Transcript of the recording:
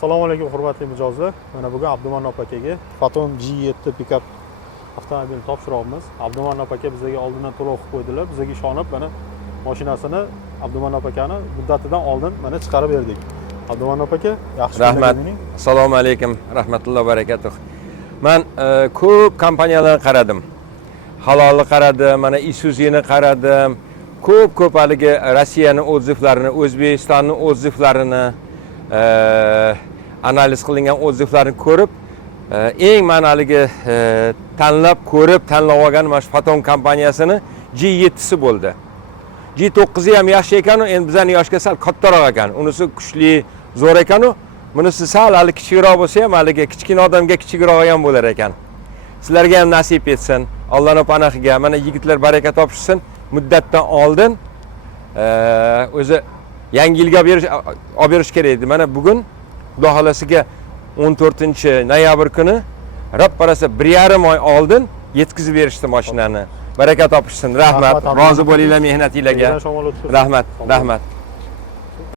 Assalomu alaykum hurmatli mijozlar. Mana bugun Abdumanop akaga Phaeton G7 pikap avtomobilni topshiramiz. Abdumanop aka bizga oldindan to'lov qilib qo'ydilar. Bizga ishonib mana mashinasini Abdumanop akani muddatidan oldin mana chiqarib berdik. Abdumanop aka, yaxshi Rahmat. Assalomu alaykum, rahmatullohi va barakatuh. Men ko'p kompaniyalarni qaradim. Halolni qaradim, mana Isuzu'ni qaradim. Ko'p haligi Rossiyaning o'ziflarini, O'zbekistonning o'ziflarini analiz qilingan o'ziflarni ko'rib, eng men haligi tanlab ko'rib, tanlab olgan mana shu Phaeton kompaniyasini G7si bo'ldi. G9i ham yaxshi ekan, endi bizning yoshga sal kattaroq ekan. Unisi kuchli, zo'r ekan, bunisi sal hali kichikroq bo'lsa ham, haligi kichkina odamga kichikroq ham bo'lar ekan. Sizlarga ham nasib etsin. Allohning panohiga, mana yigitlar baraka topishsin. Muddatdan oldin o'zi yangi yilga olib berish kerak edi. Mana bugun Xudo xolasiga 14-noyabr kuni rapparasa 1,5 oy oldin yetkazib berishdi mashinani. Baraka topishsin. Rahmat. Rozi bo'linglar mehnatingizga. Rahmat.